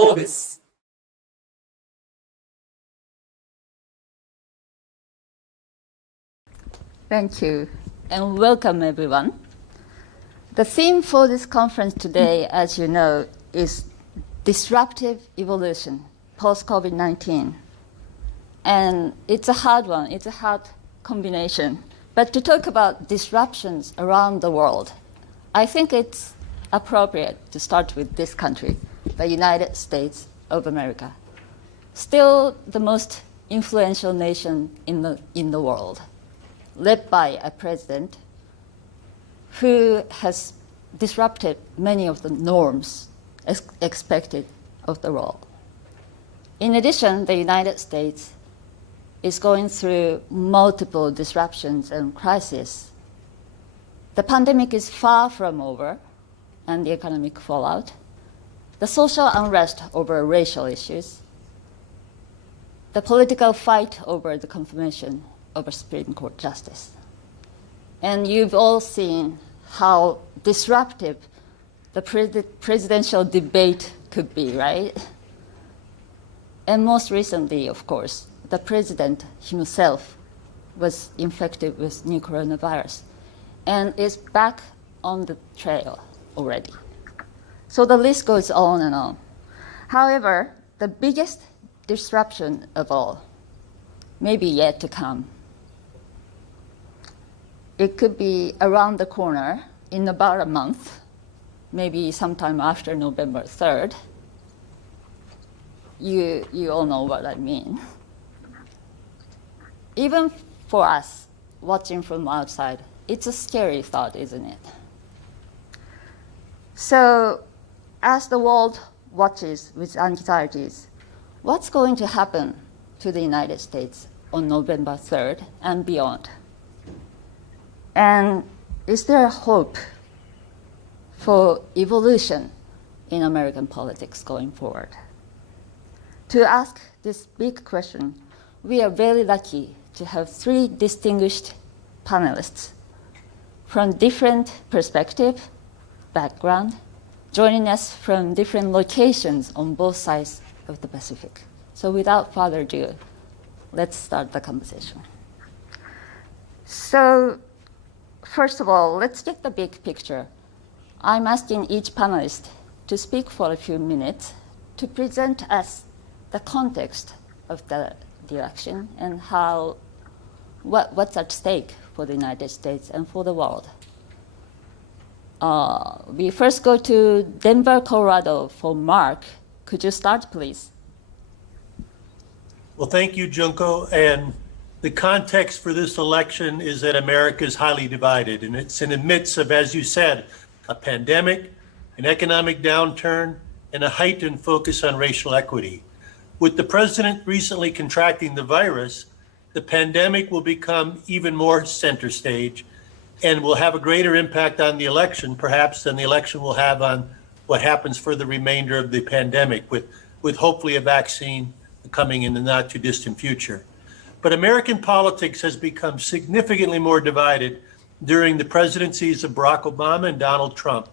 Globus. Thank you, and welcome everyone. The theme for this conference today, as you know, is Disruptive Evolution, post-COVID-19. And it's a hard one, it's a hard combination. But to talk about disruptions around the world, I think it's appropriate to start with this country, the United States of America. Still the most influential nation in the world, led by a president who has disrupted many of the norms expected of the world. In addition, the United States is going through multiple disruptions and crises. The pandemic is far from over, and the economic fallout, the social unrest over racial issues, the political fight over the confirmation of a Supreme Court justice. And you've all seen how disruptive the presidential debate could be, right? And most recently, of course, the president himself was infected with new coronavirus and is back on the trail already. So the list goes on and on. However, the biggest disruption of all may be yet to come. It could be around the corner in about a month, maybe sometime after November 3rd. You all know what I mean. Even for us, watching from outside, it's a scary thought, isn't it? So, as the world watches with anxieties, what's going to happen to the United States on November 3rd and beyond? And is there a hope for evolution in American politics going forward? To ask this big question, we are very lucky to have three distinguished panelists from different perspectives, background, joining us from different locations on both sides of the Pacific. So without further ado, let's start the conversation. So first of all, let's get the big picture. I'm asking each panelist to speak for a few minutes to present us the context of the election and what's at stake for the United States and for the world. We first go to Denver, Colorado for Mark. Could you start, please? Well, thank you, Junko. And the context for this election is that America is highly divided, and it's in the midst of, as you said, a pandemic, an economic downturn, and a heightened focus on racial equity. With the president recently contracting the virus, the pandemic will become even more center stage and will have a greater impact on the election, perhaps, than the election will have on what happens for the remainder of the pandemic, with hopefully a vaccine coming in the not too distant future. But American politics has become significantly more divided during the presidencies of Barack Obama and Donald Trump,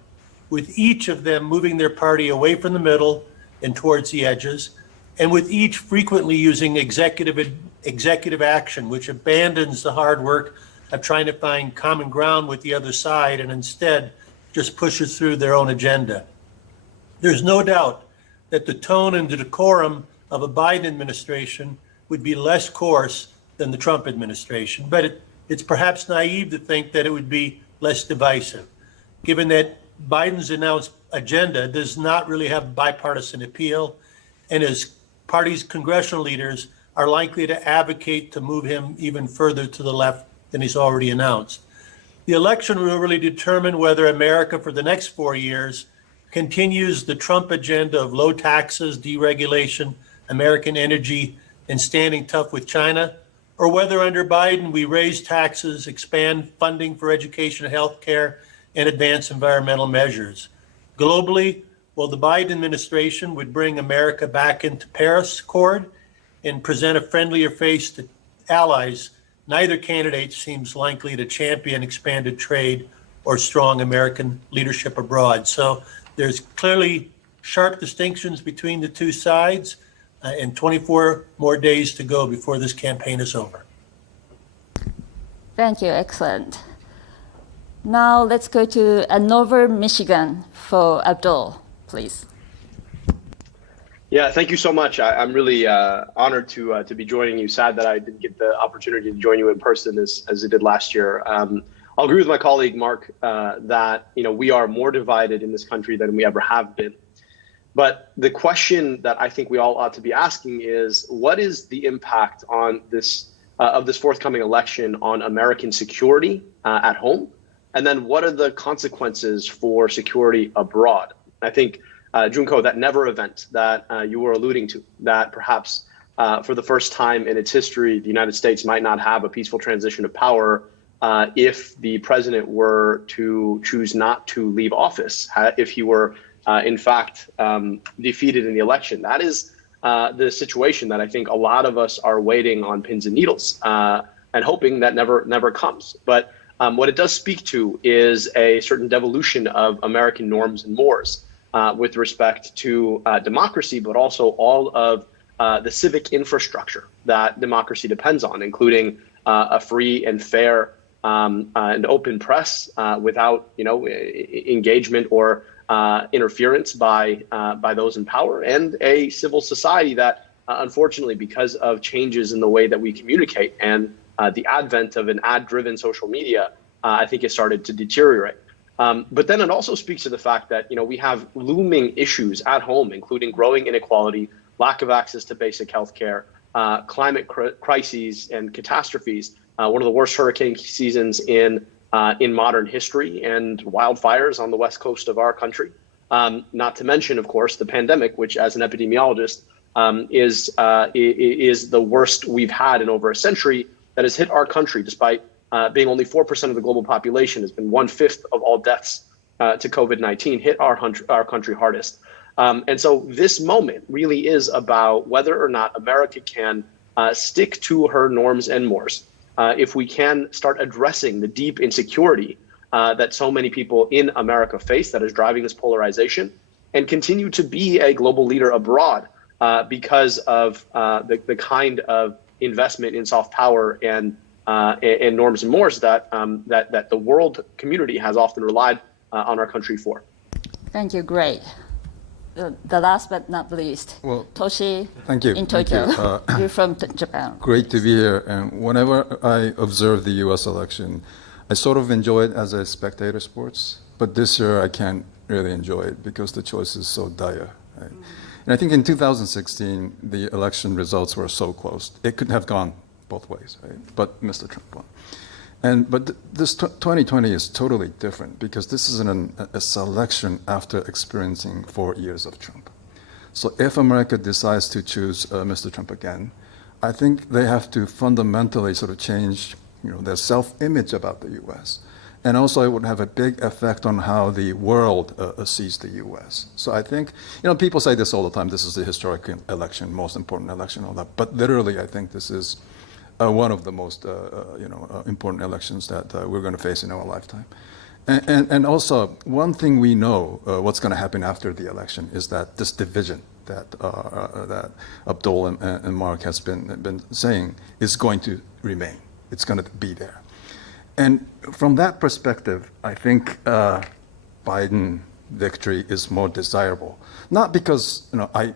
with each of them moving their party away from the middle and towards the edges, and with each frequently using executive action, which abandons the hard work of trying to find common ground with the other side and instead just pushes through their own agenda. There's no doubt that the tone and the decorum of a Biden administration would be less coarse than the Trump administration, but it's perhaps naive to think that it would be less divisive, given that Biden's announced agenda does not really have bipartisan appeal, and his party's congressional leaders are likely to advocate to move him even further to the left than he's already announced. The election will really determine whether America for the next 4 years continues the Trump agenda of low taxes, deregulation, American energy, and standing tough with China, or whether under Biden we raise taxes, expand funding for education and healthcare, and advance environmental measures. Globally, well, the Biden administration would bring America back into Paris Accord and present a friendlier face to allies. Neither candidate seems likely to champion expanded trade or strong American leadership abroad. So there's clearly sharp distinctions between the two sides, and 24 more days to go before this campaign is over. Thank you. Excellent. Now let's go to Andover, Michigan for Abdul, please. Yeah, thank you so much. I'm really honored to be joining you. Sad that I didn't get the opportunity to join you in person as I did last year. I'll agree with my colleague Mark that we are more divided in this country than we ever have been. But the question that I think we all ought to be asking is, what is the impact on this of this forthcoming election on American security at home? And then what are the consequences for security abroad? I think, Junko, that never event that you were alluding to, that perhaps for the first time in its history, the United States might not have a peaceful transition of power if the president were to choose not to leave office, if he were in fact defeated in the election. That is the situation that I think a lot of us are waiting on pins and needles and hoping that never comes. But what it does speak to is a certain devolution of American norms and mores with respect to democracy, but also all of the civic infrastructure that democracy depends on, including a free and fair and open press without engagement or interference by those in power, and a civil society that unfortunately, because of changes in the way that we communicate and the advent of an ad-driven social media, I think has started to deteriorate. But then it also speaks to the fact that we have looming issues at home, including growing inequality, lack of access to basic health care, climate crises and catastrophes, one of the worst hurricane seasons in modern history, and wildfires on the west coast of our country. Not to mention, of course, the pandemic, which, as an epidemiologist, is the worst we've had in over a century, that has hit our country, despite being only 4% of the global population, has been 1/5 of all deaths to COVID-19, hit our country hardest. And so this moment really is about whether or not America can stick to her norms and mores. If we can start addressing the deep insecurity that so many people in America face, that is driving this polarization, and continue to be a global leader abroad because of the kind of investment in soft power and norms and mores that the world community has often relied on our country for. Thank you. Great. The last but not least, Well, Toshi thank you. in Tokyo. Thank you. You're from Japan. Great to be here. And whenever I observe the U.S. election, I sort of enjoy it as a spectator sports. But this year, I can't really enjoy it because the choice is so dire. Right? And I think in 2016, the election results were so close. It could have gone both ways, right? But Mr. Trump won. But this 2020 is totally different because this is a selection after experiencing 4 years of Trump. So if America decides to choose Mr. Trump again, I think they have to fundamentally sort of change their self-image about the U.S. And also it would have a big effect on how the world sees the U.S. So I think, people say this all the time, this is the historic election, most important election, all that. But literally, I think this is one of the most important elections that we're going to face in our lifetime. And also, one thing we know what's going to happen after the election is that this division that Abdul and Mark has been saying is going to remain. It's going to be there. And from that perspective, I think Biden victory is more desirable. Not because I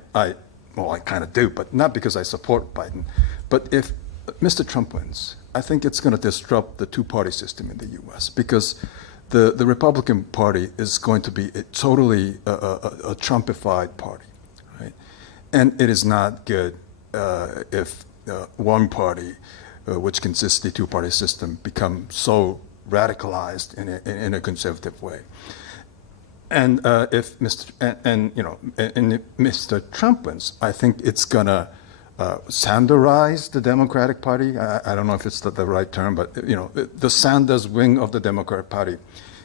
kind of do, but not because I support Biden. But if Mr. Trump wins, I think it's going to disrupt the two-party system in the U.S. because the Republican Party is going to be totally a Trumpified party, right? And it is not good if one party, which consists of the two-party system, become so radicalized in a conservative way. And if Mr. Trump wins, I think it's going to Sanderize the Democratic Party. I don't know if it's the right term, but the Sanders wing of the Democratic Party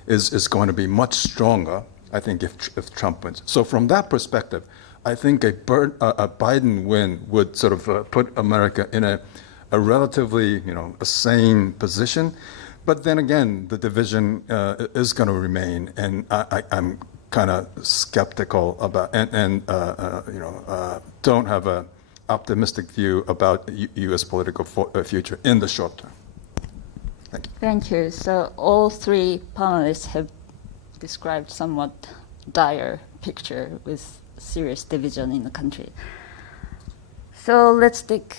is going to be much stronger, I think, if Trump wins. So from that perspective, I think a Biden win would sort of put America in a relatively a sane position. But then again, the division is going to remain, and I'm kind of skeptical about and don't have a optimistic view about U.S. political future in the short term. Thank you. Thank you. So all three panelists have described somewhat dire picture with serious division in the country. So let's dig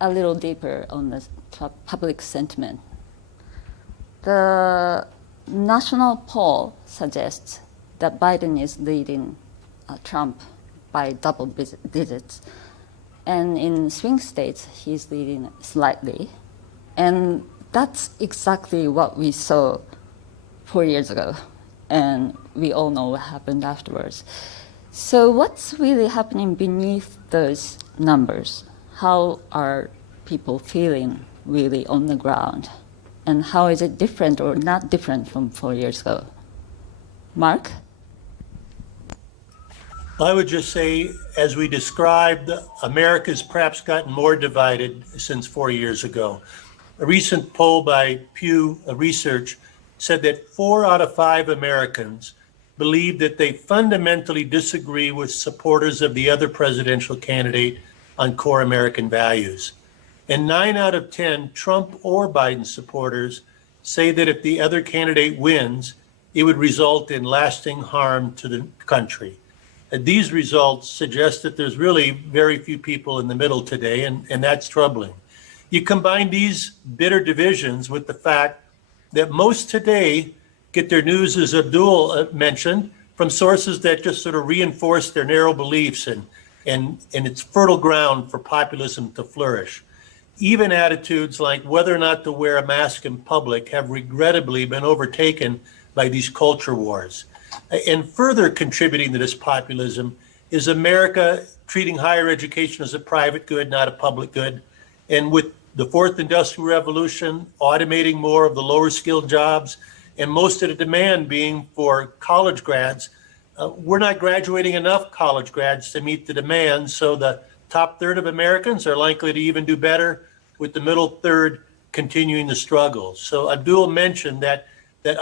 a little deeper on the public sentiment. The national poll suggests that Biden is leading Trump by double digits. And in swing states, he's leading slightly. And that's exactly what we saw 4 years ago. And we all know what happened afterwards. So what's really happening beneath those numbers? How are people feeling really on the ground? And how is it different or not different from 4 years ago? Mark? I would just say, as we described, America's perhaps gotten more divided since 4 years ago. A recent poll by Pew Research said that 4 out of 5 Americans believe that they fundamentally disagree with supporters of the other presidential candidate on core American values. And 9 out of 10 Trump or Biden supporters say that if the other candidate wins, it would result in lasting harm to the country. And these results suggest that there's really very few people in the middle today, and that's troubling. You combine these bitter divisions with the fact that most today get their news, as Abdul mentioned, from sources that just sort of reinforce their narrow beliefs, and it's fertile ground for populism to flourish. Even attitudes like whether or not to wear a mask in public have regrettably been overtaken by these culture wars. And further contributing to this populism is America treating higher education as a private good, not a public good. And with the fourth industrial revolution, automating more of the lower skilled jobs, and most of the demand being for college grads, we're not graduating enough college grads to meet the demand. So the top third of Americans are likely to even do better, with the middle third continuing the struggle. So Abdul mentioned that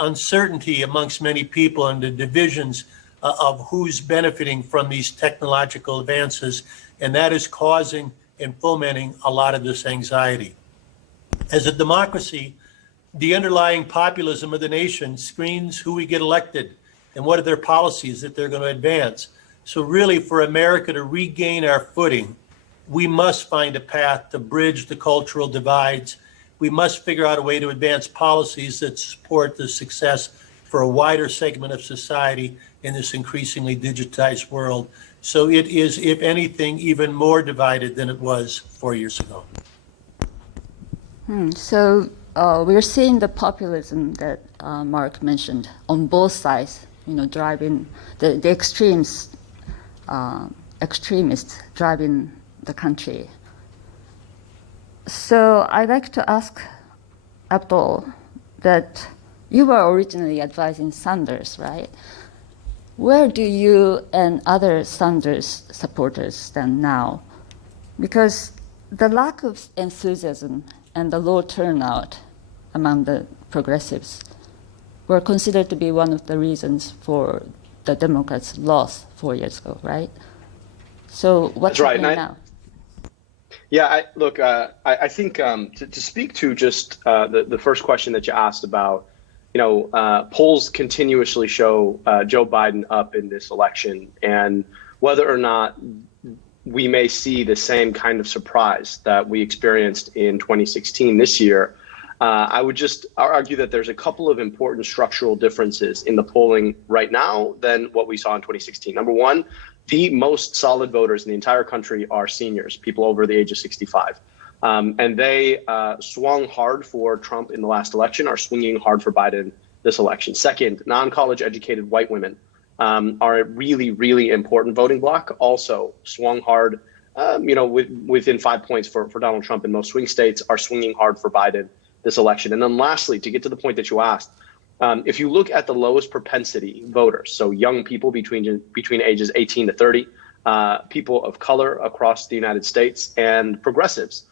uncertainty amongst many people and the divisions of who's benefiting from these technological advances, and that is causing and fomenting a lot of this anxiety. As a democracy, the underlying populism of the nation screens who we get elected and what are their policies that they're going to advance. So really, for America to regain our footing, we must find a path to bridge the cultural divides. We must figure out a way to advance policies that support the success for a wider segment of society in this increasingly digitized world. So it is, if anything, even more divided than it was 4 years ago. So we're seeing the populism that Mark mentioned on both sides, driving the extremes, extremists driving the country. So I'd like to ask Abdul that you were originally advising Sanders, right? Where do you and other Sanders supporters stand now? Because the lack of enthusiasm and the low turnout among the progressives were considered to be one of the reasons for the Democrats' loss 4 years ago, right? So what's happening now? Yeah, I think to speak to just the first question that you asked about, polls continuously show Joe Biden up in this election, and whether or not we may see the same kind of surprise that we experienced in 2016 this year, I would just argue that there's a couple of important structural differences in the polling right now than what we saw in 2016. Number one, the most solid voters in the entire country are seniors, people over the age of 65. And they swung hard for Trump in the last election, are swinging hard for Biden this election. Second, non-college educated white women are a really, really important voting bloc, also swung hard, within 5 points for Donald Trump in most swing states, are swinging hard for Biden this election. And then lastly, to get to the point that you asked, if you look at the lowest propensity voters, so young people between ages 18 to 30, people of color across the United States, and progressives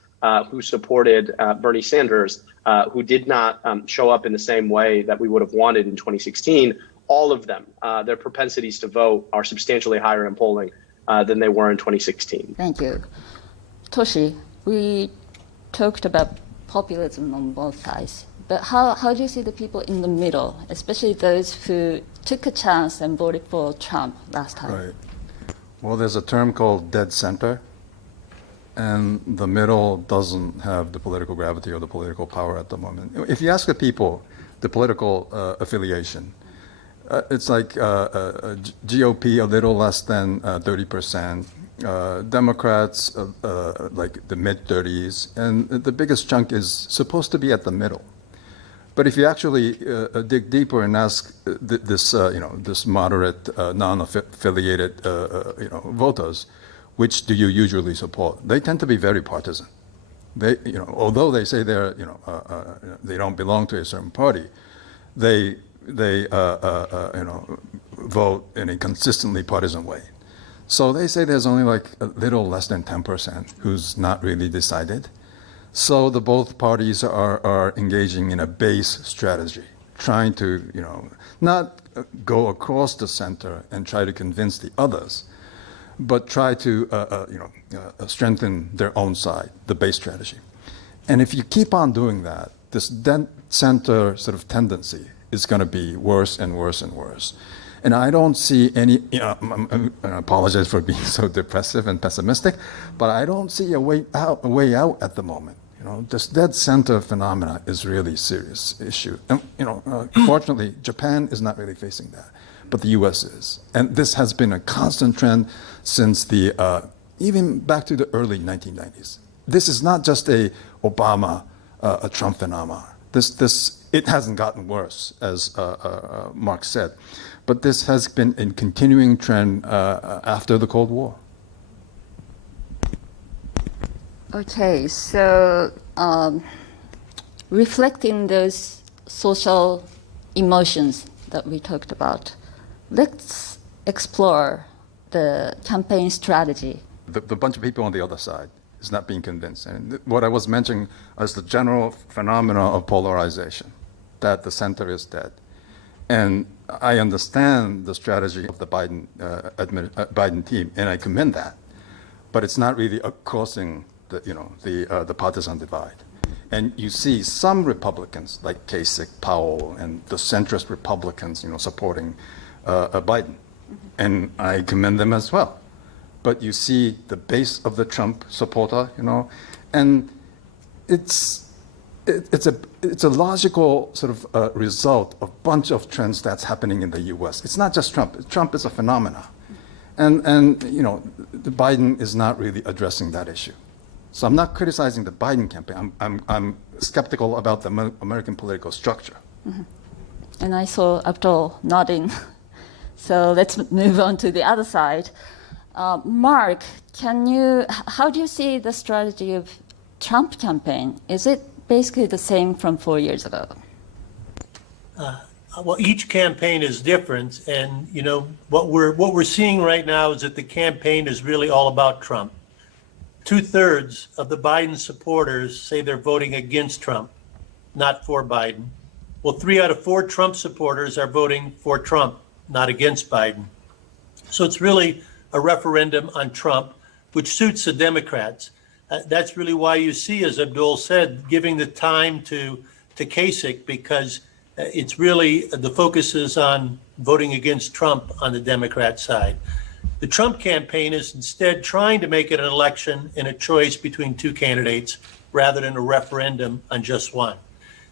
who supported Bernie Sanders, who did not show up in the same way that we would have wanted in 2016, all of them, their propensities to vote are substantially higher in polling than they were in 2016. Thank you. Toshi, we talked about populism on both sides, but how do you see the people in the middle, especially those who took a chance and voted for Trump last time? Right. Well, there's a term called dead center, and the middle doesn't have the political gravity or the political power at the moment. If you ask the people the political affiliation, it's like GOP a little less than 30%, Democrats like the mid-30s, and the biggest chunk is supposed to be at the middle. But if you actually dig deeper and ask this moderate, non-affiliated, voters, which do you usually support? They tend to be very partisan. They, although they say they don't belong to a certain party, they vote in a consistently partisan way. So they say there's only like a little less than 10% who's not really decided. So the both parties are engaging in a base strategy, trying to, not go across the center and try to convince the others, but try to, strengthen their own side, the base strategy. And if you keep on doing that, this dead center sort of tendency is going to be worse and worse and worse. And I don't see any, I apologize for being so depressive and pessimistic, but I don't see a way out at the moment. This dead center phenomena is really a serious issue. And, fortunately, Japan is not really facing that, but the US is. And this has been a constant trend since even back to the early 1990s. This is not just a Obama, a Trump phenomenon. It hasn't gotten worse, as Mark said, but this has been a continuing trend after the Cold War. Okay, so reflecting those social emotions that we talked about, let's explore the campaign strategy. The bunch of people on the other side is not being convinced. And what I was mentioning is the general phenomena of polarization, that the center is dead. And I understand the strategy of the Biden team, and I commend that. But it's not really crossing the partisan divide. And you see some Republicans like Kasich, Powell, and the centrist Republicans, supporting Biden, and I commend them as well. But you see the base of the Trump supporter, and it's a logical sort of result of a bunch of trends that's happening in the U.S. It's not just Trump. Trump is a phenomena, and the Biden is not really addressing that issue. So I'm not criticizing the Biden campaign. I'm skeptical about the American political structure. Mm-hmm. And I saw Abdul nodding. So let's move on to the other side. Mark, how do you see the strategy of Trump campaign? Is it basically the same from 4 years ago? Well, each campaign is different, and what we're seeing right now is that the campaign is really all about Trump. 2/3 of the Biden supporters say they're voting against Trump, not for Biden. Well, 3 out of 4 Trump supporters are voting for Trump, not against Biden. So it's really a referendum on Trump, which suits the Democrats. That's really why you see, as Abdul said, giving the time to Kasich, because it's really the focus is on voting against Trump on the Democrat side. The Trump campaign is instead trying to make it an election and a choice between 2 candidates rather than a referendum on just one.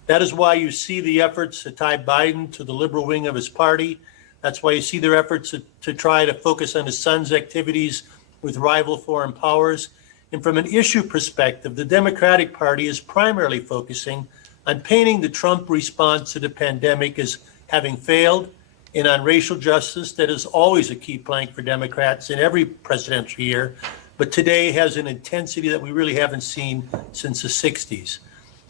That is why you see the efforts to tie Biden to the liberal wing of his party. That's why you see their efforts to try to focus on his son's activities with rival foreign powers. And from an issue perspective, the Democratic Party is primarily focusing on painting the Trump response to the pandemic as having failed, and on racial justice, that is always a key plank for Democrats in every presidential year, but today has an intensity that we really haven't seen since the 60s.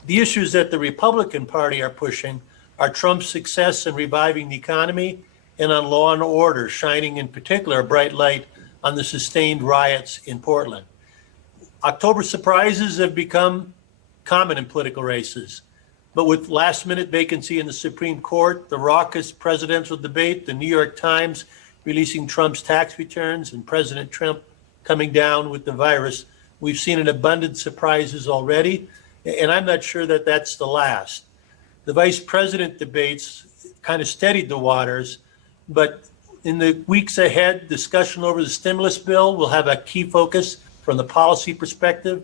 The issues that the Republican Party are pushing are Trump's success in reviving the economy and on law and order, shining in particular a bright light on the sustained riots in Portland. October surprises have become common in political races. But with last-minute vacancy in the Supreme Court, the raucous presidential debate, the New York Times releasing Trump's tax returns, and President Trump coming down with the virus, we've seen an abundance of surprises already, and I'm not sure that that's the last. The vice president debates kind of steadied the waters, but in the weeks ahead, discussion over the stimulus bill will have a key focus from the policy perspective.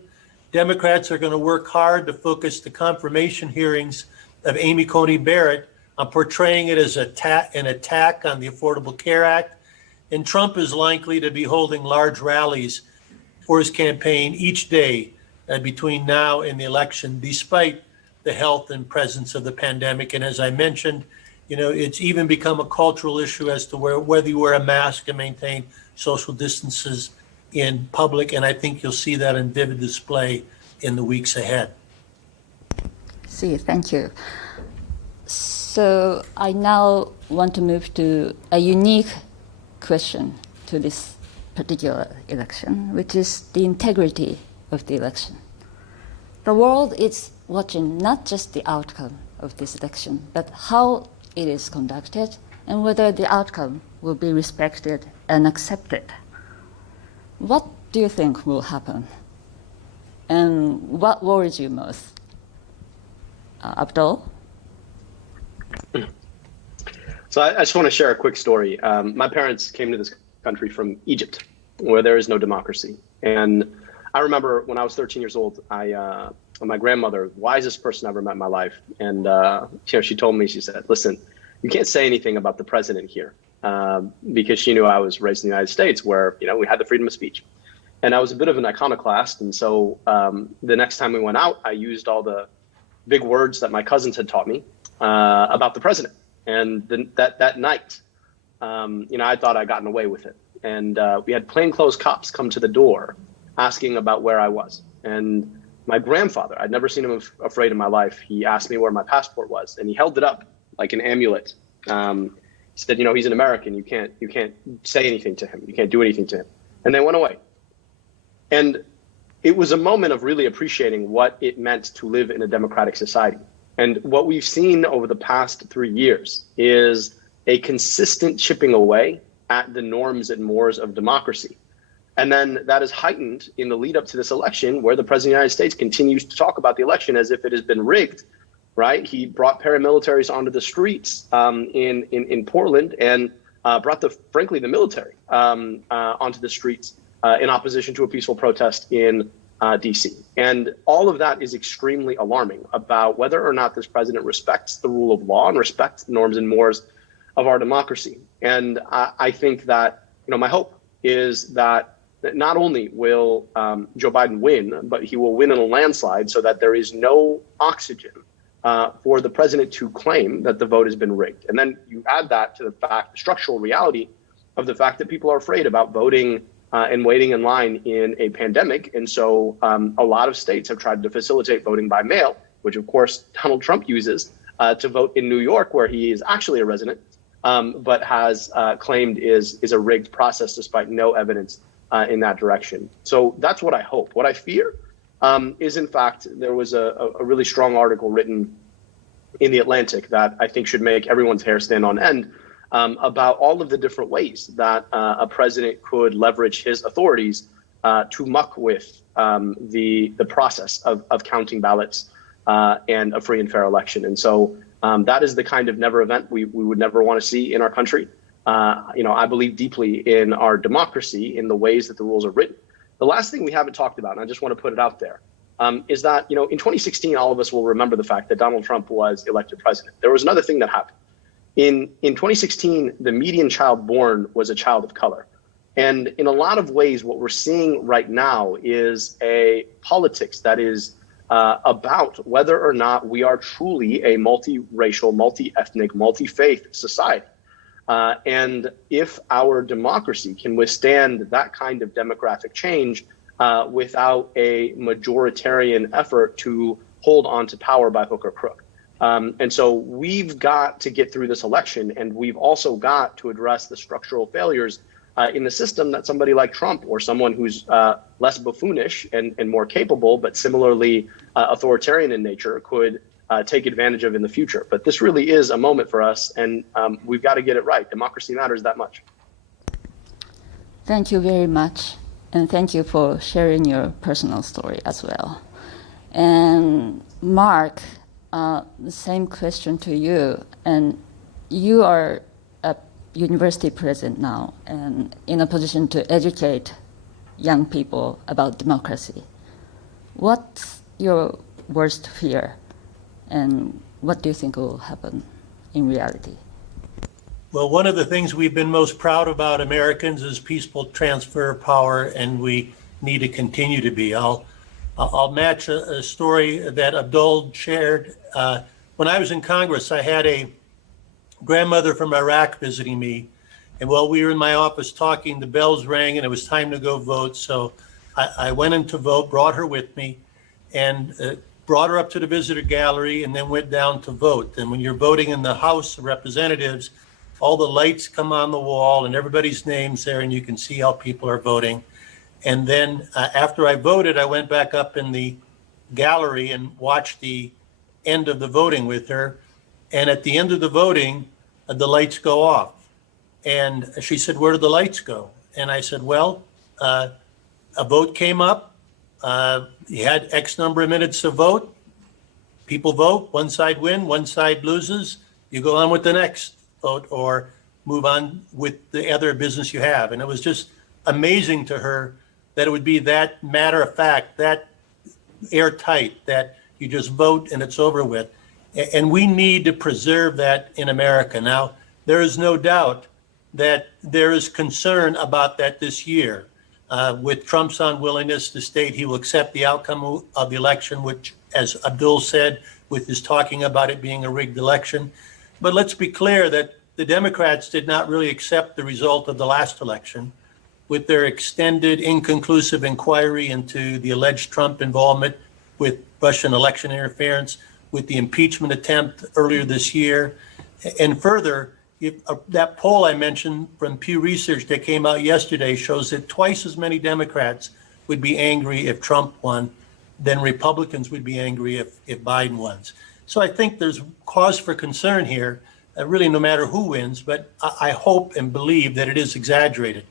Democrats are going to work hard to focus the confirmation hearings of Amy Coney Barrett on portraying it as an attack on the Affordable Care Act. And Trump is likely to be holding large rallies for his campaign each day between now and the election, despite the health and presence of the pandemic. And as I mentioned, it's even become a cultural issue as to whether you wear a mask and maintain social distances in public. And I think you'll see that in vivid display in the weeks ahead. See, thank you. So I now want to move to a unique question to this particular election, which is the integrity of the election. The world is watching not just the outcome of this election, but how it is conducted and whether the outcome will be respected and accepted. What do you think will happen? And what worries you most? Abdul? So I just want to share a quick story. My parents came to this country from Egypt, where there is no democracy. And I remember when I was 13 years old, my grandmother, wisest person I ever met in my life, and she told me, she said, listen, you can't say anything about the president here, because she knew I was raised in the United States where, we had the freedom of speech. And I was a bit of an iconoclast. And so the next time we went out, I used all the big words that my cousins had taught me about the president. And that night, I thought I'd gotten away with it. And we had plainclothes cops come to the door asking about where I was. And my grandfather, I'd never seen him afraid in my life. He asked me where my passport was, and he held it up like an amulet. He said, he's an American. You can't say anything to him. You can't do anything to him. And they went away. And it was a moment of really appreciating what it meant to live in a democratic society. And what we've seen over the past 3 years is a consistent chipping away at the norms and mores of democracy. And then that is heightened in the lead up to this election, where the president of the United States continues to talk about the election as if it has been rigged, right? He brought paramilitaries onto the streets in Portland and brought frankly the military onto the streets in opposition to a peaceful protest in DC. And all of that is extremely alarming about whether or not this president respects the rule of law and respects the norms and mores of our democracy. And I think that, my hope is that not only will Joe Biden win, but he will win in a landslide so that there is no oxygen for the president to claim that the vote has been rigged. And then you add that to the structural reality of the fact that people are afraid about voting and waiting in line in a pandemic. And so a lot of states have tried to facilitate voting by mail, which of course Donald Trump uses to vote in New York, where he is actually a resident, but has claimed is a rigged process despite no evidence in that direction. So that's what I hope. What I fear is, in fact, there was a really strong article written in The Atlantic that I think should make everyone's hair stand on end about all of the different ways that a president could leverage his authorities to muck with the process of counting ballots and a free and fair election. And so that is the kind of never event we would never want to see in our country. I believe deeply in our democracy, in the ways that the rules are written. The last thing we haven't talked about, and I just want to put it out there, is that, in 2016, all of us will remember the fact that Donald Trump was elected president. There was another thing that happened. In 2016, the median child born was a child of color. And in a lot of ways, what we're seeing right now is a politics that is about whether or not we are truly a multiracial, multi-ethnic, multi-faith society. And if our democracy can withstand that kind of demographic change without a majoritarian effort to hold on to power by hook or crook. And so we've got to get through this election, and we've also got to address the structural failures in the system that somebody like Trump or someone who's less buffoonish and more capable, but similarly authoritarian in nature, could take advantage of in the future. But this really is a moment for us, and we've got to get it right. Democracy matters that much. Thank you very much, and thank you for sharing your personal story as well. And Mark, the same question to you. And you are a university president now and in a position to educate young people about democracy. What's your worst fear, and what do you think will happen in reality? Well, one of the things we've been most proud about Americans is peaceful transfer of power, and we need to continue to be. I'll match a story that Abdul shared. When I was in Congress, I had a grandmother from Iraq visiting me, and while we were in my office talking, the bells rang and it was time to go vote. So I went in to vote, brought her with me, and brought her up to the visitor gallery, and then went down to vote. And when you're voting in the House of Representatives, all the lights come on the wall and everybody's name's there, and you can see how people are voting. And then after I voted, I went back up in the gallery and watched the end of the voting with her. And at the end of the voting, the lights go off. And she said, "Where did the lights go?" And I said, "Well, a vote came up. You had X number of minutes to vote. People vote. One side wins, one side loses. You go on with the next vote or move on with the other business you have." And it was just amazing to her that it would be that matter of fact, that airtight, that you just vote and it's over with. And we need to preserve that in America. Now, there is no doubt that there is concern about that this year. With Trump's unwillingness to state he will accept the outcome of the election, which, as Abdul said, with his talking about it being a rigged election. But let's be clear that the Democrats did not really accept the result of the last election with their extended, inconclusive inquiry into the alleged Trump involvement with Russian election interference, with the impeachment attempt earlier this year. And further, that poll I mentioned from Pew Research that came out yesterday shows that twice as many Democrats would be angry if Trump won than Republicans would be angry if Biden won. So I think there's cause for concern here, really no matter who wins, but I hope and believe that it is exaggerated.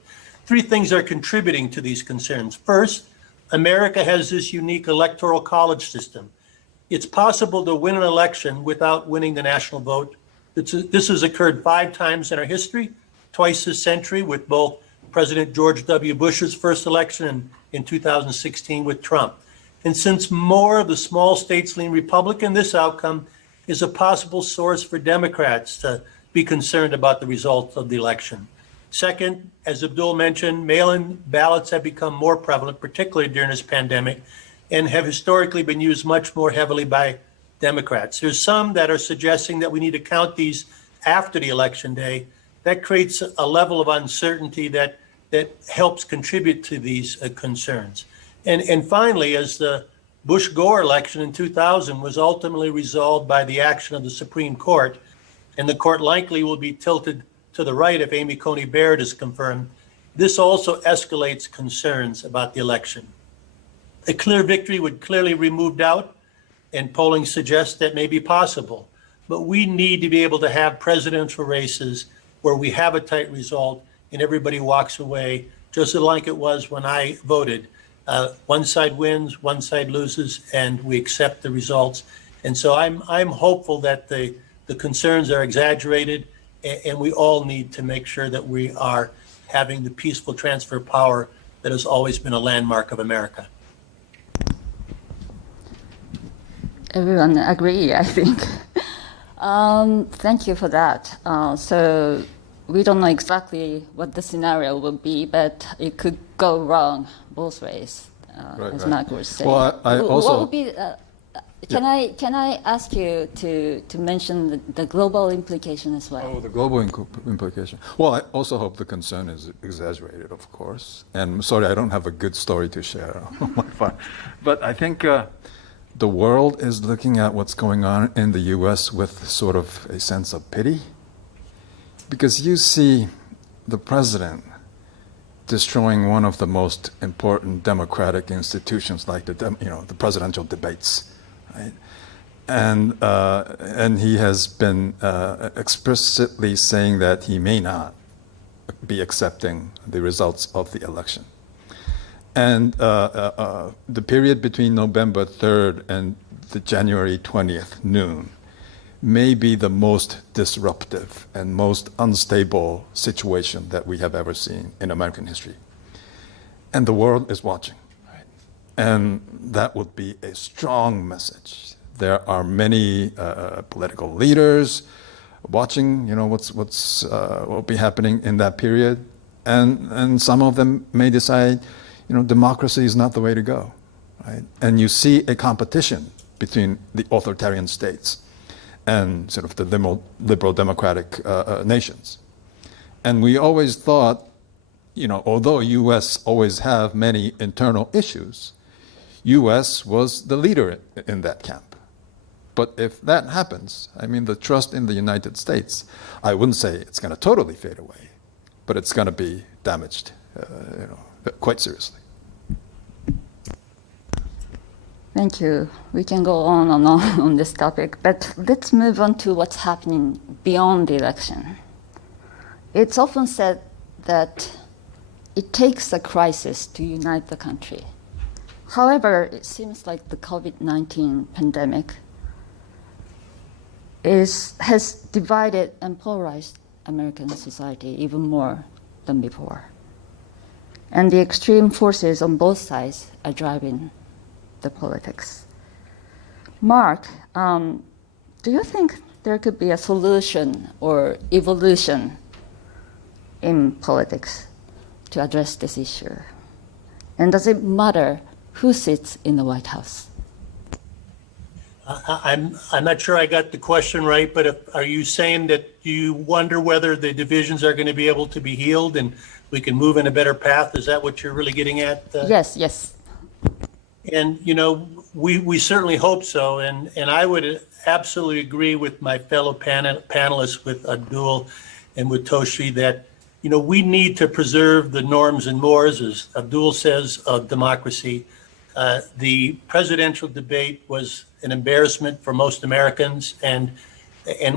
Three things are contributing to these concerns. First, America has this unique electoral college system. It's possible to win an election without winning the national vote. This has occurred 5 times in our history, twice this century with both President George W. Bush's first election and in 2016 with Trump. And since more of the small states lean Republican, this outcome is a possible source for Democrats to be concerned about the results of the election. Second, as Abdul mentioned, mail-in ballots have become more prevalent, particularly during this pandemic, and have historically been used much more heavily by Democrats. There's some that are suggesting that we need to count these after the election day. That creates a level of uncertainty that helps contribute to these concerns. And finally, as the Bush-Gore election in 2000 was ultimately resolved by the action of the Supreme Court, and the court likely will be tilted to the right if Amy Coney Barrett is confirmed, this also escalates concerns about the election. A clear victory would clearly remove doubt, and polling suggests that may be possible. But we need to be able to have presidential races where we have a tight result and everybody walks away, just like it was when I voted. One side wins, one side loses, and we accept the results. And so I'm hopeful that the concerns are exaggerated, and we all need to make sure that we are having the peaceful transfer of power that has always been a landmark of America. Everyone agree, I think. Thank you for that. So we don't know exactly what the scenario will be, but it could go wrong both ways, as Mark was saying. Well, I also... What would be, can I ask you to mention the global implication as well? Oh, the global implication. Well, I also hope the concern is exaggerated, of course. And sorry, I don't have a good story to share on my part. But I think the world is looking at what's going on in the US with sort of a sense of pity. Because you see the president destroying one of the most important democratic institutions like the presidential debates. Right? And he has been explicitly saying that he may not be accepting the results of the election. And the period between November 3rd and the January 20th noon may be the most disruptive and most unstable situation that we have ever seen in American history. And the world is watching. Right? And that would be a strong message. There are many political leaders watching, what will be happening in that period. And some of them may decide, democracy is not the way to go. Right? And you see a competition between the authoritarian states and sort of the liberal democratic nations. And we always thought, although U.S. always have many internal issues, U.S. was the leader in that camp. But if that happens, the trust in the United States, I wouldn't say it's going to totally fade away, but it's going to be damaged, quite seriously. Thank you. We can go on and on this topic, but let's move on to what's happening beyond the election. It's often said that it takes a crisis to unite the country. However, it seems like the COVID-19 pandemic has divided and polarized American society even more than before. And the extreme forces on both sides are driving the politics. Mark, do you think there could be a solution or evolution in politics to address this issue? And does it matter who sits in the White House? I'm not sure I got the question right, but are you saying that you wonder whether the divisions are going to be able to be healed and we can move in a better path? Is that what you're really getting at? Yes. And, we certainly hope so. And I would absolutely agree with my fellow panelists, with Abdul and with Toshi, that, we need to preserve the norms and mores, as Abdul says, of democracy. The presidential debate was an embarrassment for most Americans. And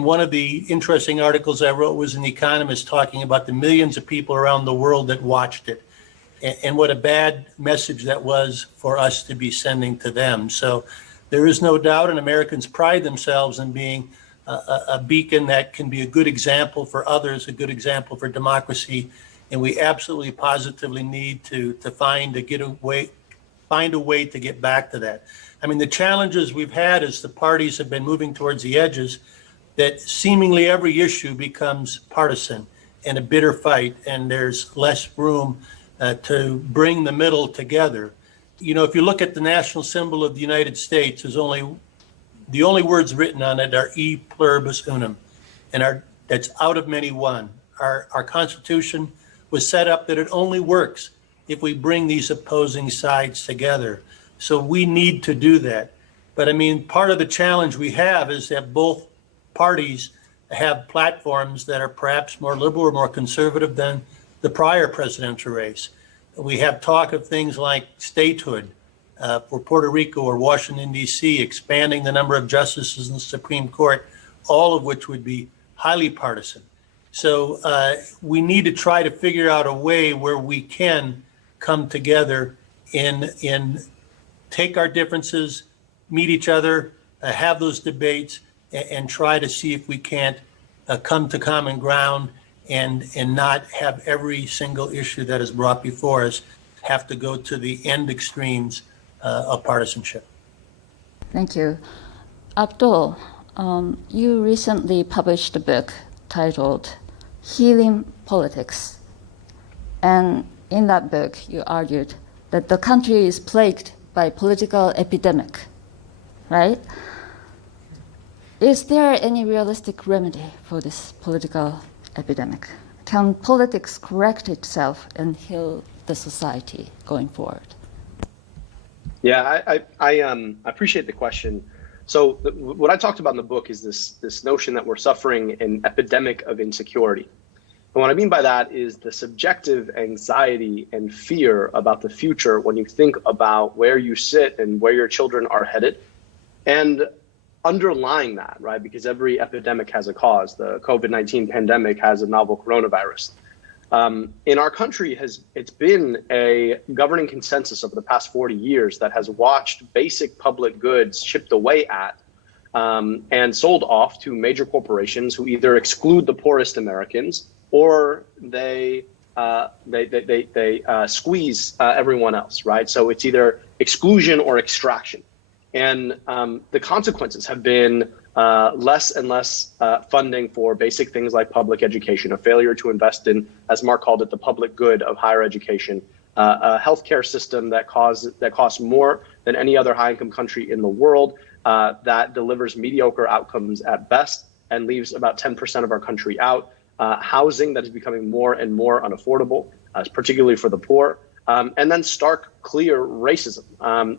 one of the interesting articles I wrote was in The Economist, talking about the millions of people around the world that watched it. And what a bad message that was for us to be sending to them. So there is no doubt, and Americans pride themselves in being a beacon that can be a good example for others, a good example for democracy. And we absolutely positively need to find a way to get back to that. The challenges we've had as the parties have been moving towards the edges, that seemingly every issue becomes partisan and a bitter fight, and there's less room to bring the middle together. If you look at the national symbol of the United States, the only words written on it are E pluribus unum, and that's out of many one. Our Constitution was set up that it only works if we bring these opposing sides together. So we need to do that. But part of the challenge we have is that both parties have platforms that are perhaps more liberal or more conservative than the prior presidential race. We have talk of things like statehood for Puerto Rico or Washington, D.C., expanding the number of justices in the Supreme Court, all of which would be highly partisan. So we need to try to figure out a way where we can come together in take our differences, meet each other, have those debates, and try to see if we can't come to common ground and not have every single issue that is brought before us have to go to the end extremes of partisanship. Thank you. Abdul, you recently published a book titled Healing Politics. And in that book, you argued that the country is plagued by political epidemic, right? Is there any realistic remedy for this political epidemic? Can politics correct itself and heal the society going forward? Yeah, I appreciate the question. So what I talked about in the book is this notion that we're suffering an epidemic of insecurity. And what I mean by that is the subjective anxiety and fear about the future when you think about where you sit and where your children are headed. And underlying that, right, because every epidemic has a cause. The COVID-19 pandemic has a novel coronavirus. In our country, it's been a governing consensus over the past 40 years that has watched basic public goods chipped away at and sold off to major corporations who either exclude the poorest Americans or they squeeze everyone else, right? So it's either exclusion or extraction. And the consequences have been less and less funding for basic things like public education, a failure to invest in, as Mark called it, the public good of higher education, a healthcare system that costs more than any other high-income country in the world, that delivers mediocre outcomes at best and leaves about 10% of our country out, housing that is becoming more and more unaffordable, particularly for the poor, and then stark, clear racism.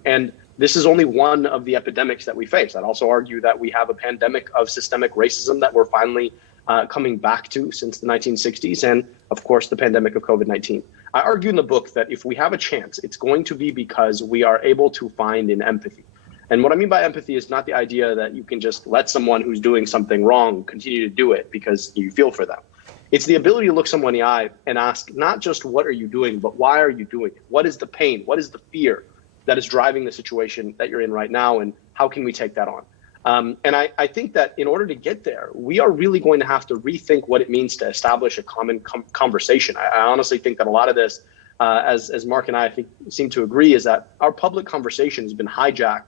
And this is only one of the epidemics that we face. I'd also argue that we have a pandemic of systemic racism that we're finally coming back to since the 1960s, and of course the pandemic of COVID-19. I argue in the book that if we have a chance, it's going to be because we are able to find in empathy. And what I mean by empathy is not the idea that you can just let someone who's doing something wrong continue to do it because you feel for them. It's the ability to look someone in the eye and ask not just what are you doing, but why are you doing it? What is the pain? What is the fear that is driving the situation that you're in right now, and how can we take that on? And I think that in order to get there, we are really going to have to rethink what it means to establish a common conversation. I honestly think that a lot of this, as Mark and I think seem to agree, is that our public conversation has been hijacked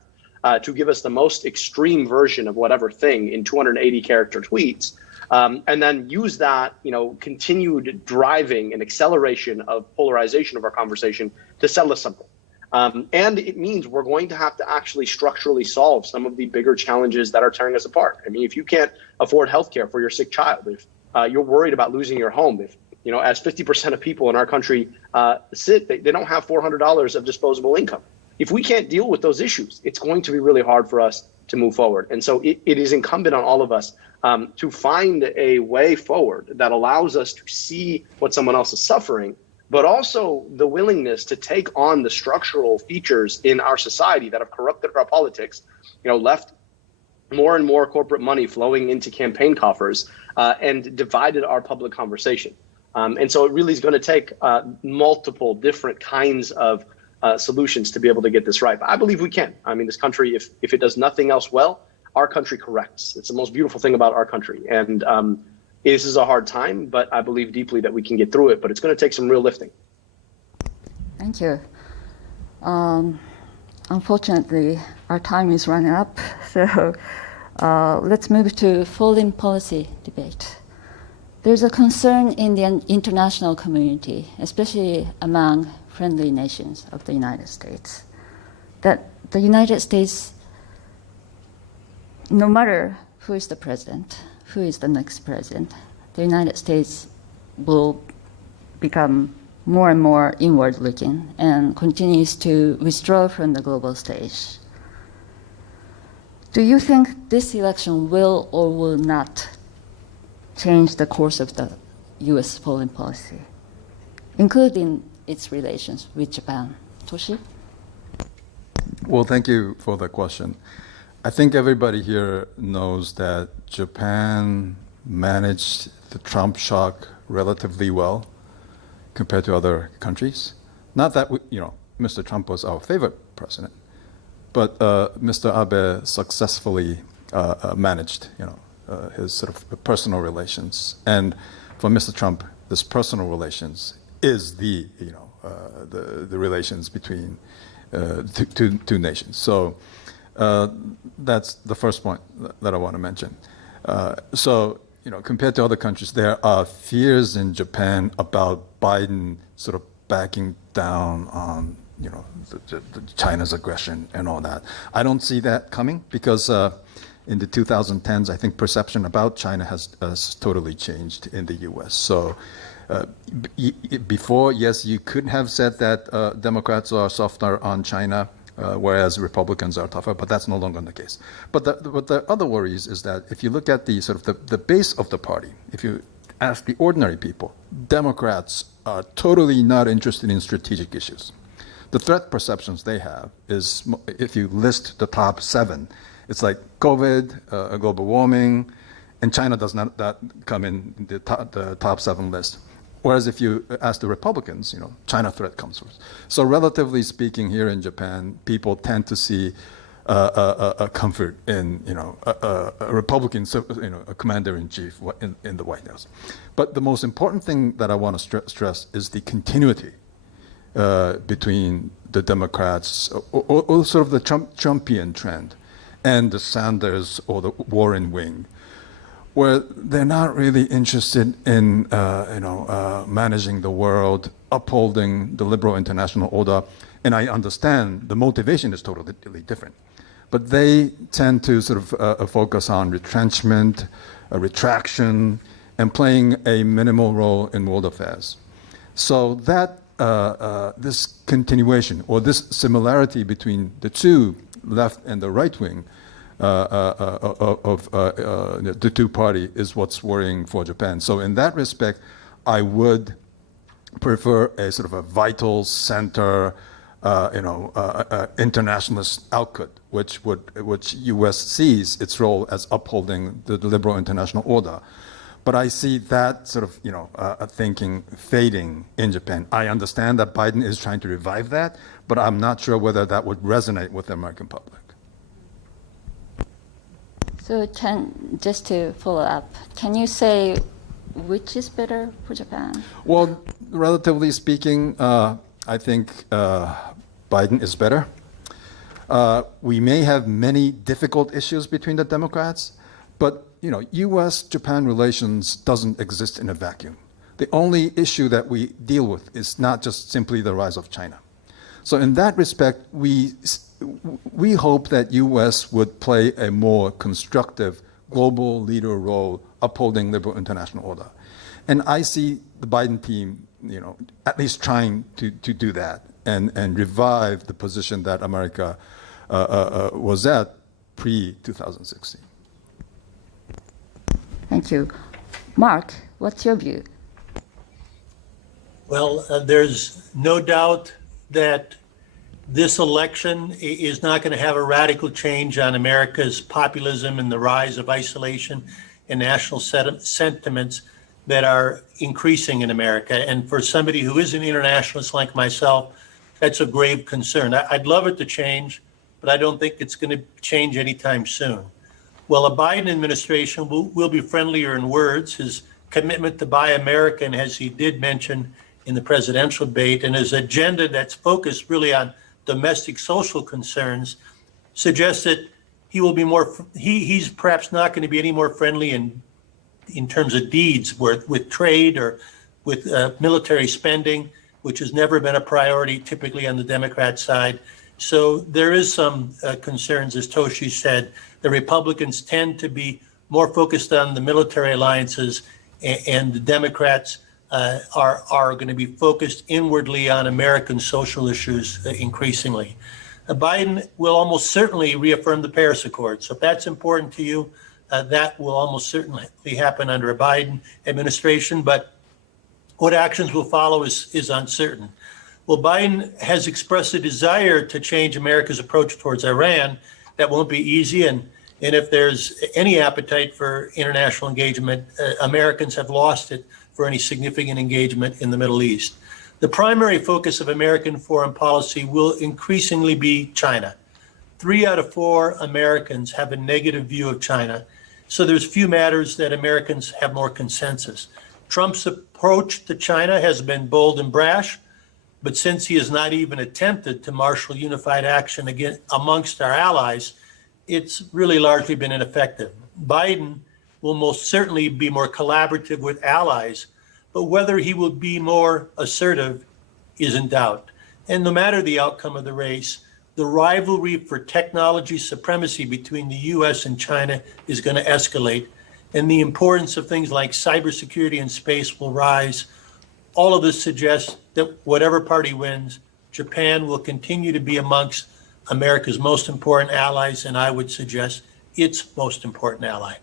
to give us the most extreme version of whatever thing in 280 character tweets, and then use that, continued driving and acceleration of polarization of our conversation to sell us something. And it means we're going to have to actually structurally solve some of the bigger challenges that are tearing us apart. I mean, if you can't afford healthcare for your sick child, if you're worried about losing your home, if, as 50% of people in our country they don't have $400 of disposable income. If we can't deal with those issues, it's going to be really hard for us to move forward. And so it is incumbent on all of us to find a way forward that allows us to see what someone else is suffering, but also the willingness to take on the structural features in our society that have corrupted our politics, left more and more corporate money flowing into campaign coffers and divided our public conversation. And so it really is going to take multiple different kinds of solutions to be able to get this right. But I believe we can. I mean, this country, if it does nothing else well, our country corrects. It's the most beautiful thing about our country. And this is a hard time, but I believe deeply that we can get through it. But it's going to take some real lifting. Thank you. Unfortunately, our time is running up. So let's move to foreign policy debate. There's a concern in the international community, especially among friendly nations of the United States, that the United States, no matter who is the president, who is the next president, the United States will become more and more inward-looking and continues to withdraw from the global stage. Do you think this election will or will not change the course of the U.S. foreign policy, including its relations with Japan? Toshi? Well, thank you for the question. I think everybody here knows that Japan managed the Trump shock relatively well compared to other countries. Not that Mr. Trump was our favorite president, but Mr. Abe successfully managed, his sort of personal relations. And for Mr. Trump, this personal relations is the relations between two nations. So that's the first point that I want to mention. So compared to other countries, there are fears in Japan about Biden sort of backing down on the China's aggression and all that. I don't see that coming because in the 2010s, I think perception about China has totally changed in the U.S. So before, yes, you could have said that Democrats are softer on China, whereas Republicans are tougher, but that's no longer the case. But the other worries is that if you look at the sort of the base of the party, if you ask the ordinary people, Democrats are totally not interested in strategic issues. The threat perceptions they have is, if you list the top 7, It's like COVID, global warming, and China does not that come in the top 7 list. Whereas if you ask the Republicans, China threat comes first. So relatively speaking, here in Japan, people tend to see a comfort in a Republican a commander in chief in the White House. But the most important thing that I want to stress is the continuity between the Democrats or sort of the Trumpian trend and the Sanders or the Warren wing, where they're not really interested in managing the world, upholding the liberal international order. And I understand the motivation is totally different. But they tend to sort of focus on retrenchment, retraction, and playing a minimal role in world affairs. So that this continuation or this similarity between the two, left and the right wing, of the two party is what's worrying for Japan. So in that respect, I would prefer a sort of a vital center, internationalist output, which U.S. sees its role as upholding the liberal international order. But I see that sort of thinking fading in Japan. I understand that Biden is trying to revive that, but I'm not sure whether that would resonate with the American public. So just to follow up, can you say which is better for Japan? Well, relatively speaking, I think Biden is better. We may have many difficult issues between the Democrats, but U.S.-Japan relations doesn't exist in a vacuum. The only issue that we deal with is not just simply the rise of China. So in that respect, we hope that U.S. would play a more constructive global leader role upholding liberal international order. And I see the Biden team, at least trying to do that and revive the position that America was at pre-2016. Thank you. Mark, what's your view? Well, there's no doubt that this election is not going to have a radical change on America's populism and the rise of isolation and national sentiments that are increasing in America. And for somebody who is an internationalist like myself, that's a grave concern. I'd love it to change, but I don't think it's going to change anytime soon. Well, a Biden administration will be friendlier in words. His commitment to buy American, as he did mention in the presidential debate, and his agenda that's focused really on domestic social concerns suggests that he will be more. He's perhaps not going to be any more friendly in terms of deeds with trade or with military spending, which has never been a priority typically on the Democrat side. So there is some concerns, as Toshi said. The Republicans tend to be more focused on the military alliances, and the Democrats are going to be focused inwardly on American social issues increasingly. Biden will almost certainly reaffirm the Paris Accord. So if that's important to you, that will almost certainly happen under a Biden administration. But what actions will follow is uncertain. Well, Biden has expressed a desire to change America's approach towards Iran. That won't be easy. And if there's any appetite for international engagement, Americans have lost it for any significant engagement in the Middle East. The primary focus of American foreign policy will increasingly be China. 3 out of 4 Americans have a negative view of China. So there's few matters that Americans have more consensus. Trump's approach to China has been bold and brash, but since he has not even attempted to marshal unified action amongst our allies, it's really largely been ineffective. Biden will most certainly be more collaborative with allies, but whether he will be more assertive is in doubt. And no matter the outcome of the race, the rivalry for technology supremacy between the US and China is going to escalate, and the importance of things like cybersecurity and space will rise. All of this suggests that whatever party wins, Japan will continue to be amongst America's most important allies, and I would suggest its most important ally.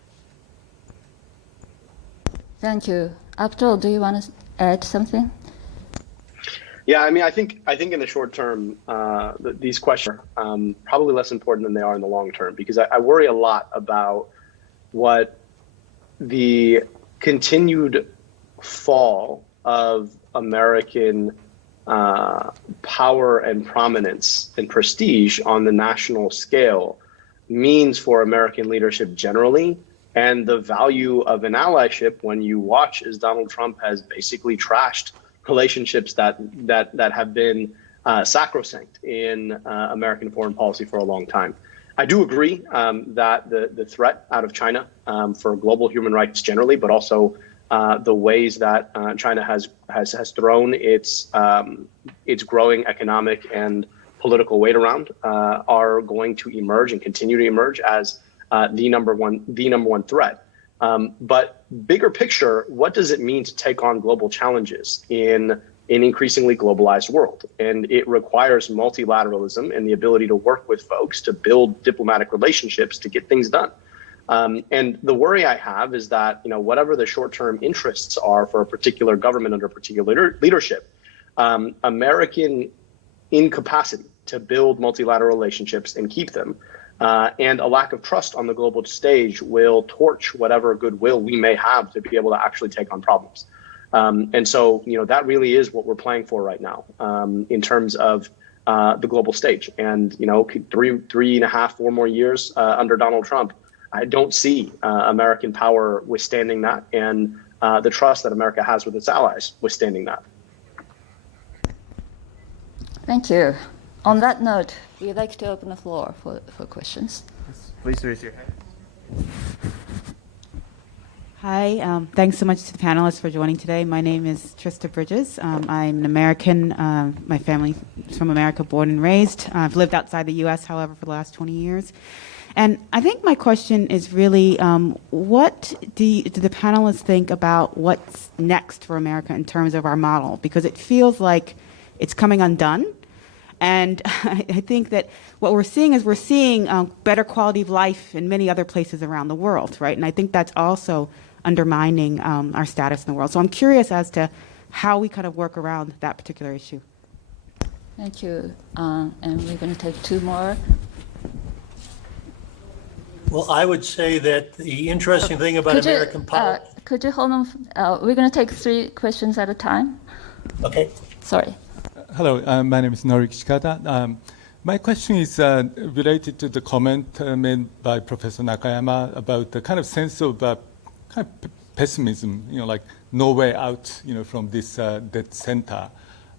Thank you. Abdul, do you want to add something? Yeah, I mean, I think in the short term, these questions are probably less important than they are in the long term, because I worry a lot about what the continued fall of American power and prominence and prestige on the national scale means for American leadership generally, and the value of an allyship when you watch as Donald Trump has basically trashed relationships that have been sacrosanct in American foreign policy for a long time. I do agree that the threat out of China for global human rights generally, but also the ways that China has thrown its growing economic and political weight around are going to emerge and continue to emerge as the number one threat. But bigger picture, what does it mean to take on global challenges in an increasingly globalized world? And it requires multilateralism and the ability to work with folks to build diplomatic relationships to get things done. And the worry I have is that, whatever the short-term interests are for a particular government under particular leadership, American incapacity to build multilateral relationships and keep them, and a lack of trust on the global stage will torch whatever goodwill we may have to be able to actually take on problems. And so, that really is what we're playing for right now in terms of the global stage. And, 3.5, 4 more years under Donald Trump, I don't see American power withstanding that, and the trust that America has with its allies withstanding that. Thank you. On that note, we'd like to open the floor for questions. Please raise your hand. Hi, thanks so much to the panelists for joining today. My name is Trista Bridges. I'm an American. My family is from America, born and raised. I've lived outside the U.S., however, for the last 20 years. And I think my question is really, what do the panelists think about what's next for America in terms of our model? Because it feels like it's coming undone. And I think that what we're seeing is better quality of life in many other places around the world, right? And I think that's also undermining our status in the world. So I'm curious as to how we kind of work around that particular issue. Thank you. And we're going to take 2 more. Well, I would say that the interesting thing about American politics. Could you hold on? We're going to take 3 questions at a time. Okay. Sorry. Hello, my name is Norik Shikada. My question is related to the comment made by Professor Nakayama about the kind of sense of kind of pessimism, like no way out, from this dead center.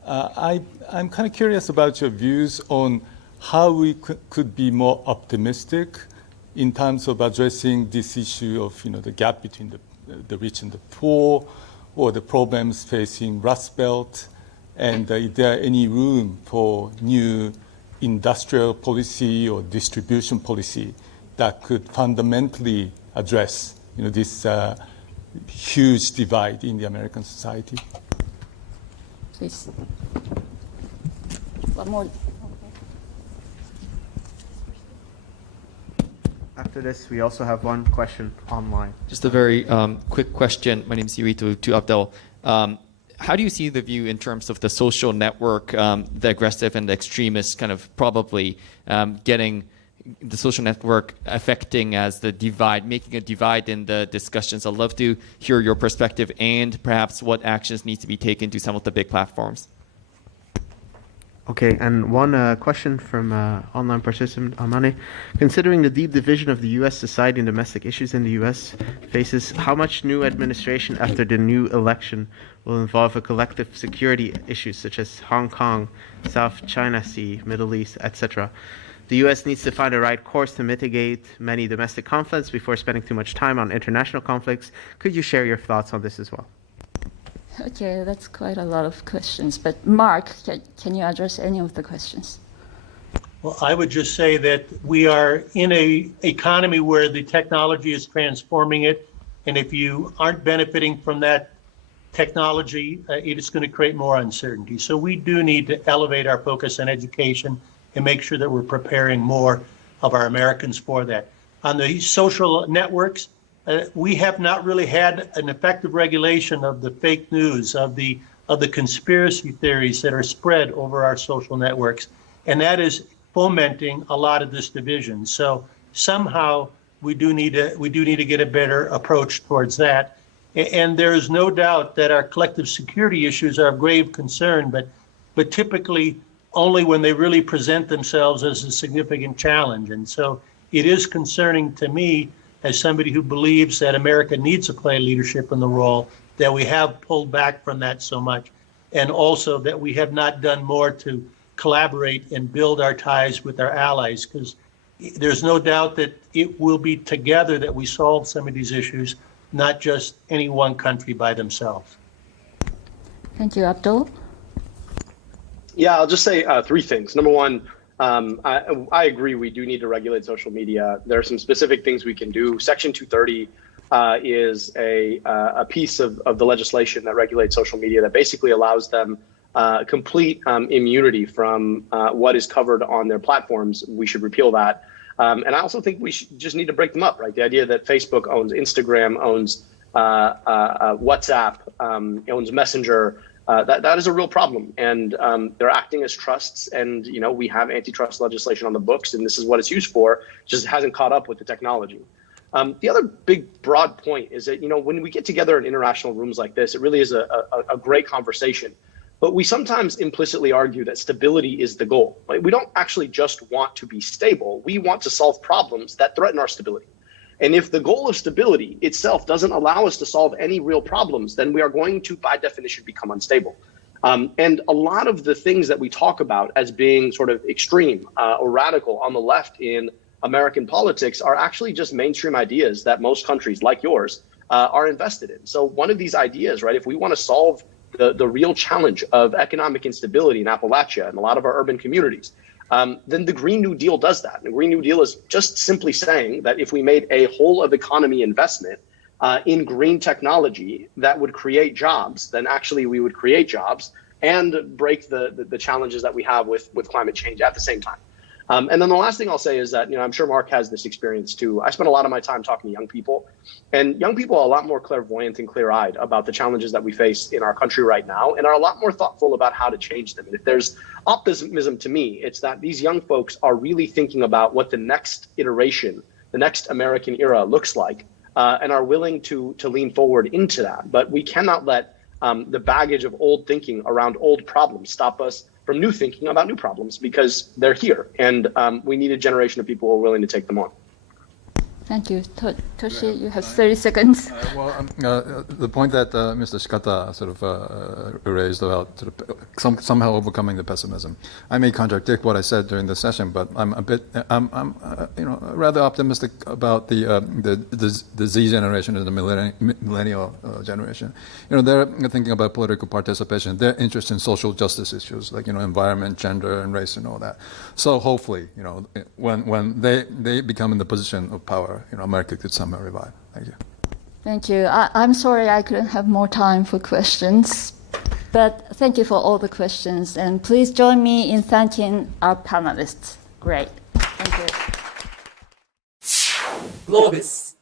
I'm kind of curious about your views on how we could be more optimistic in terms of addressing this issue of, the gap between the rich and the poor, or the problems facing Rust Belt. And is there any room for new industrial policy or distribution policy that could fundamentally address, this huge divide in the American society? Please. One more. After this, we also have one question online. Just a very quick question. My name is Yuito to Abdel. How do you see the view in terms of the social network, the aggressive and the extremists kind of probably getting the social network affecting as the divide, making a divide in the discussions? I'd love to hear your perspective and perhaps what actions need to be taken to some of the big platforms. Okay, and one question from online participant Amane. Considering the deep division of the U.S. society and domestic issues in the U.S. faces, how much new administration after the new election will involve a collective security issues such as Hong Kong, South China Sea, Middle East, etc.? The U.S. needs to find the right course to mitigate many domestic conflicts before spending too much time on international conflicts. Could you share your thoughts on this as well? Okay, that's quite a lot of questions. But Mark, can you address any of the questions? Well, I would just say that we are in an economy where the technology is transforming it. And if you aren't benefiting from that technology, it is going to create more uncertainty. So we do need to elevate our focus on education and make sure that we're preparing more of our Americans for that. On the social networks, we have not really had an effective regulation of the fake news, of the of the conspiracy theories that are spread over our social networks. And that is fomenting a lot of this division. So somehow we do need to get a better approach towards that. And there is no doubt that our collective security issues are of grave concern, but typically only when they really present themselves as a significant challenge. And so it is concerning to me, as somebody who believes that America needs to play leadership in the role, that we have pulled back from that so much, and also that we have not done more to collaborate and build our ties with our allies, because there's no doubt that it will be together that we solve some of these issues, not just any one country by themselves. Thank you, Abdul. Yeah, I'll just say three things. Number one, I agree we do need to regulate social media. There are some specific things we can do. Section 230 is a piece of the legislation that regulates social media that basically allows them complete immunity from what is covered on their platforms. We should repeal that. And I also think we just need to break them up, right? The idea that Facebook owns Instagram, owns WhatsApp, owns Messenger, that is a real problem. And they're acting as trusts. And, you know, we have antitrust legislation on the books, and this is what it's used for, just hasn't caught up with the technology. The other big broad point is that, you know, when we get together in international rooms like this, it really is a great conversation. But we sometimes implicitly argue that stability is the goal. Right? We don't actually just want to be stable. We want to solve problems that threaten our stability. And if the goal of stability itself doesn't allow us to solve any real problems, then we are going to, by definition, become unstable. And a lot of the things that we talk about as being sort of extreme or radical on the left in American politics are actually just mainstream ideas that most countries like yours are invested in. So one of these ideas, right, if we want to solve the real challenge of economic instability in Appalachia and a lot of our urban communities, then the Green New Deal does that. And the Green New Deal is just simply saying that if we made a whole of economy investment in green technology that would create jobs, then actually we would create jobs and break the challenges that we have with climate change at the same time. And then the last thing I'll say is that, you know, I'm sure Mark has this experience too. I spend a lot of my time talking to young people, and young people are a lot more clairvoyant and clear-eyed about the challenges that we face in our country right now, and are a lot more thoughtful about how to change them. And if there's optimism to me, it's that these young folks are really thinking about what the next iteration, the next American era looks like, and are willing to lean forward into that. But we cannot let the baggage of old thinking around old problems stop us from new thinking about new problems, because they're here, and we need a generation of people who are willing to take them on. Thank you. Toshi, you have 30 seconds. The point that Mr. Shikata sort of raised about sort of somehow overcoming the pessimism, I may contradict what I said during the session, but I'm rather optimistic about the Z generation and the millennial generation. You know, they're thinking about political participation. They're interested in social justice issues like, you know, environment, gender, and race, and all that. So hopefully, you know, when they become in the position of power, you know, America could somehow revive. Thank you. Thank you. I'm sorry I couldn't have more time for questions, but thank you for all the questions. And please join me in thanking our panelists. Great. Thank you. Globus.